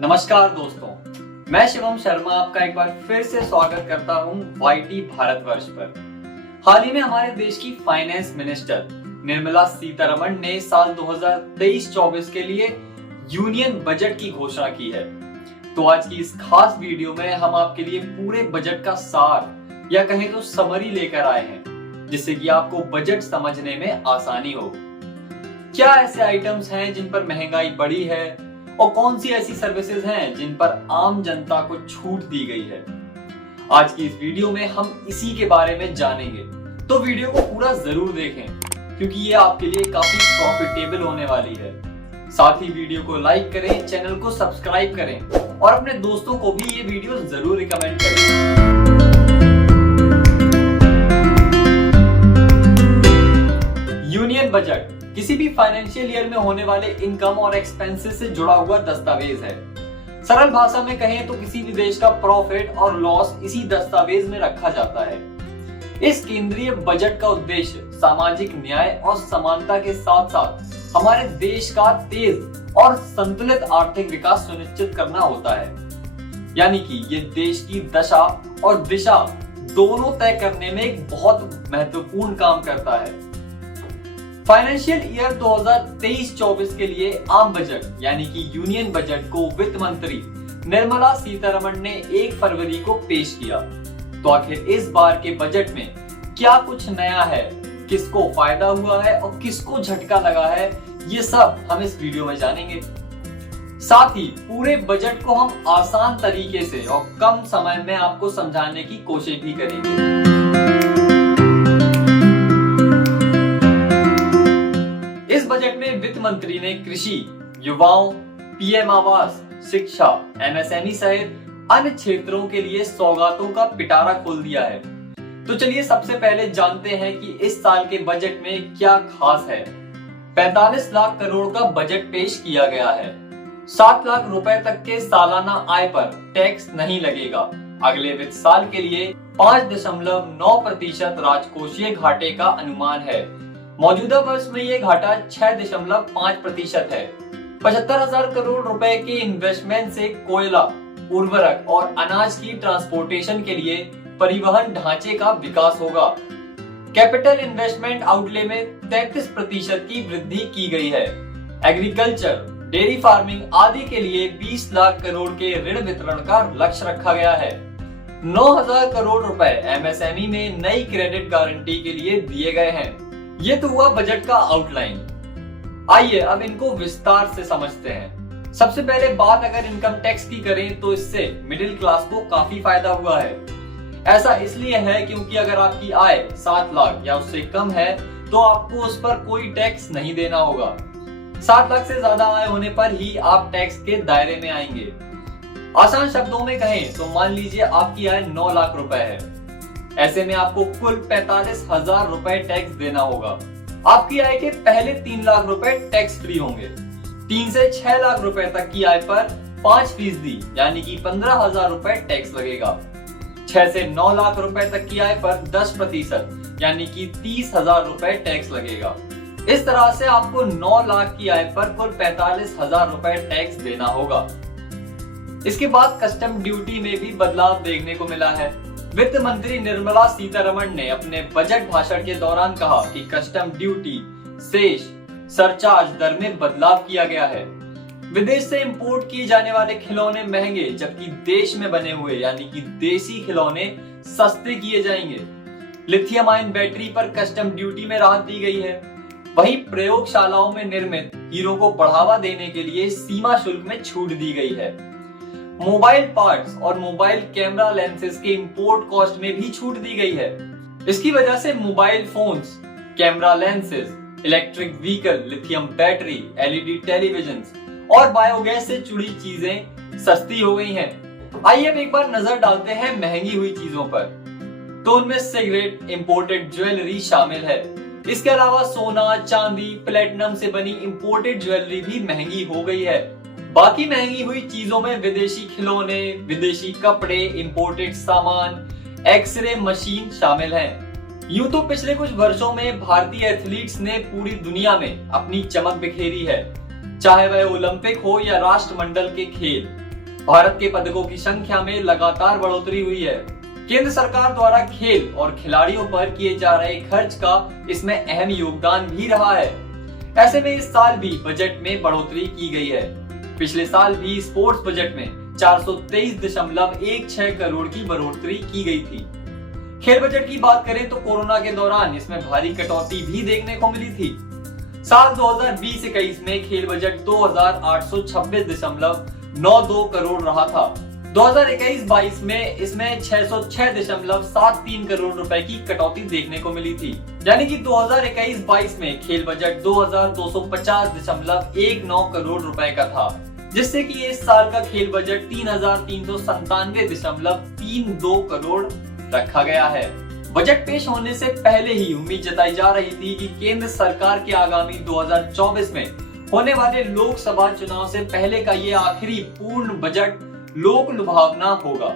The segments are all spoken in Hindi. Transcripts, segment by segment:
नमस्कार दोस्तों, मैं शिवम शर्मा आपका एक बार फिर से स्वागत करता हूं वाईटी भारतवर्ष पर। हाल ही में हमारे देश की फाइनेंस मिनिस्टर निर्मला सीतारमण ने साल 2023-24 के लिए यूनियन बजट की घोषणा की है। तो आज की इस खास वीडियो में हम आपके लिए पूरे बजट का सार या कहें तो समरी लेकर आए हैं, जिससे कि आपको बजट समझने में आसानी हो। क्या ऐसे आइटम्स हैं जिन पर महंगाई बढ़ी है और कौन सी ऐसी सर्विसेज हैं जिन पर आम जनता को छूट दी गई है। आज की इस वीडियो में हम इसी के बारे में जानेंगे, तो वीडियो को पूरा जरूर देखें क्योंकि ये आपके लिए काफी प्रॉफिटेबल होने वाली है। साथ ही वीडियो को लाइक करें, चैनल को सब्सक्राइब करें और अपने दोस्तों को भी ये वीडियो जरूर रिकमेंड करें। यूनियन बजट किसी भी फाइनेंशियल ईयर में होने वाले इनकम और एक्सपेंसेस से जुड़ा हुआ दस्तावेज है। सरल भाषा में कहें तो किसी भी देश का प्रॉफिट और लॉस इसी दस्तावेज में रखा जाता है। इस केंद्रीय बजट का उद्देश्य सामाजिक न्याय और समानता के साथ साथ हमारे देश का तेज और संतुलित आर्थिक विकास सुनिश्चित करना होता है। यानी कि ये देश की दशा और दिशा दोनों तय करने में एक बहुत महत्वपूर्ण काम करता है। फाइनेंशियल ईयर 2023-24 के लिए आम बजट यानी कि यूनियन बजट को वित्त मंत्री निर्मला सीतारमण ने 1 फरवरी को पेश किया। तो आखिर इस बार के बजट में क्या कुछ नया है, किसको फायदा हुआ है और किसको झटका लगा है, ये सब हम इस वीडियो में जानेंगे। साथ ही पूरे बजट को हम आसान तरीके से और कम समय में आपको समझाने की कोशिश भी करेंगे। इस बजट में वित्त मंत्री ने कृषि, युवाओं, पीएम आवास, शिक्षा, एमएसएमई सहित अन्य क्षेत्रों के लिए सौगातों का पिटारा खोल दिया है। तो चलिए सबसे पहले जानते हैं कि इस साल के बजट में क्या खास है। 45 लाख करोड़ का बजट पेश किया गया है। 7 लाख रुपए तक के सालाना आय पर टैक्स नहीं लगेगा। अगले वित्त साल के लिए 5.9% राजकोषीय घाटे का अनुमान है। मौजूदा वर्ष में ये घाटा 6.5% है। 75,000 करोड़ रुपए के इन्वेस्टमेंट से कोयला, उर्वरक और अनाज की ट्रांसपोर्टेशन के लिए परिवहन ढांचे का विकास होगा। कैपिटल इन्वेस्टमेंट आउटले में 33% की वृद्धि की गई है। एग्रीकल्चर, डेयरी फार्मिंग आदि के लिए 20 लाख करोड़ के ऋण वितरण का लक्ष्य रखा गया है। 9,000 करोड़ रुपए एमएसएमई में नई क्रेडिट गारंटी के लिए दिए गए हैं। ये तो हुआ बजट का आउटलाइन। आइए अब इनको विस्तार से समझते हैं। सबसे पहले बात अगर इनकम टैक्स की करें तो इससे मिडिल क्लास को काफी फायदा हुआ है। ऐसा इसलिए है क्योंकि अगर आपकी आय 7 लाख या उससे कम है तो आपको उस पर कोई टैक्स नहीं देना होगा। 7 लाख से ज्यादा आय होने पर ही आप टैक्स के दायरे में आएंगे। आसान शब्दों में कहें तो मान लीजिए आपकी आय 9 लाख रुपए है। ऐसे में आपको कुल 45,000 रुपए टैक्स देना होगा। आपकी आय के पहले 3 लाख रुपए टैक्स फ्री होंगे। 3 से 6 लाख रुपए तक की आय पर 5% यानी कि 15,000 रुपए टैक्स लगेगा। 6 से 9 लाख रुपए तक की आय पर 10% यानी कि 30,000 रुपए टैक्स लगेगा। इस तरह से आपको 9 लाख की आय पर कुल 45,000 रुपए टैक्स देना होगा। इसके बाद कस्टम ड्यूटी में भी बदलाव देखने को मिला है। वित्त मंत्री निर्मला सीतारमण ने अपने बजट भाषण के दौरान कहा कि कस्टम ड्यूटी, सेस, सरचार्ज दर में बदलाव किया गया है। विदेश से इंपोर्ट किए जाने वाले खिलौने महंगे जबकि देश में बने हुए यानी कि देसी खिलौने सस्ते किए जाएंगे। लिथियम आयन बैटरी पर कस्टम ड्यूटी में राहत दी गई है। वहीं प्रयोगशालाओं में निर्मित हीरों को बढ़ावा देने के लिए सीमा शुल्क में छूट दी गई है। मोबाइल पार्ट्स और मोबाइल कैमरा लेंसेज के इंपोर्ट कॉस्ट में भी छूट दी गई है। इसकी वजह से mobile phones, camera lenses, electric vehicle, lithium battery, LED television और बायोगैस से जुड़ी चीजें सस्ती हो गई हैं। आइए अब एक बार नजर डालते हैं महंगी हुई चीजों पर। तो उनमें सिगरेट, इंपोर्टेड ज्वेलरी शामिल है। इसके अलावा सोना, चांदी, प्लेटिनम से बनी इंपोर्टेड ज्वेलरी भी महंगी हो गई है। बाकी महंगी हुई चीजों में विदेशी खिलौने, विदेशी कपड़े, इंपोर्टेड सामान, एक्सरे मशीन शामिल हैं। यूं तो पिछले कुछ वर्षों में भारतीय एथलीट्स ने पूरी दुनिया में अपनी चमक बिखेरी है। चाहे वह ओलंपिक हो या राष्ट्रमंडल के खेल, भारत के पदकों की संख्या में लगातार बढ़ोतरी हुई है। केंद्र सरकार द्वारा खेल और खिलाड़ियों पर किए जा रहे खर्च का इसमें अहम योगदान भी रहा है। ऐसे में इस साल भी बजट में बढ़ोतरी की गई है। पिछले साल भी स्पोर्ट्स बजट में 423.16 करोड़ की बढ़ोतरी की गई थी। खेल बजट की बात करें तो कोरोना के दौरान इसमें भारी कटौती भी देखने को मिली थी। साल 2020-21 में खेल बजट 2,826.92 करोड़ रहा था। 2021-22 में इसमें 606.73 करोड़ रुपए की कटौती देखने को मिली थी। यानी कि 2021-22 में खेल बजट 2,250.19 करोड़ रुपए का था, जिससे कि इस साल का खेल बजट 3,397.32 करोड़ रखा गया है। बजट पेश होने से पहले ही उम्मीद जताई जा रही थी कि केंद्र सरकार के आगामी 2024 में होने वाले लोकसभा चुनाव से पहले का ये आखिरी पूर्ण बजट लोक लुभावना होगा।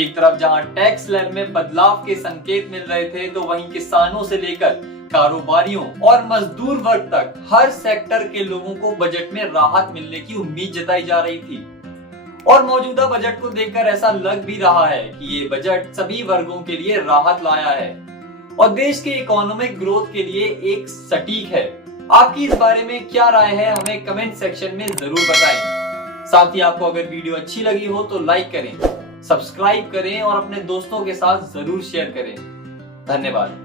एक तरफ जहां टैक्स स्लैब में बदलाव के संकेत मिल रहे थे, तो वहीं किसानों से लेकर कारोबारियों और मजदूर वर्ग तक हर सेक्टर के लोगों को बजट में राहत मिलने की उम्मीद जताई जा रही थी। और मौजूदा बजट को देखकर ऐसा लग भी रहा है कि ये बजट सभी वर्गों के लिए राहत लाया है और देश के इकोनॉमिक ग्रोथ के लिए एक सटीक है। आपकी इस बारे में क्या राय है, हमें कमेंट सेक्शन में जरूर बताएं। साथ ही आपको अगर वीडियो अच्छी लगी हो तो लाइक करें, सब्सक्राइब करें और अपने दोस्तों के साथ जरूर शेयर करें। धन्यवाद।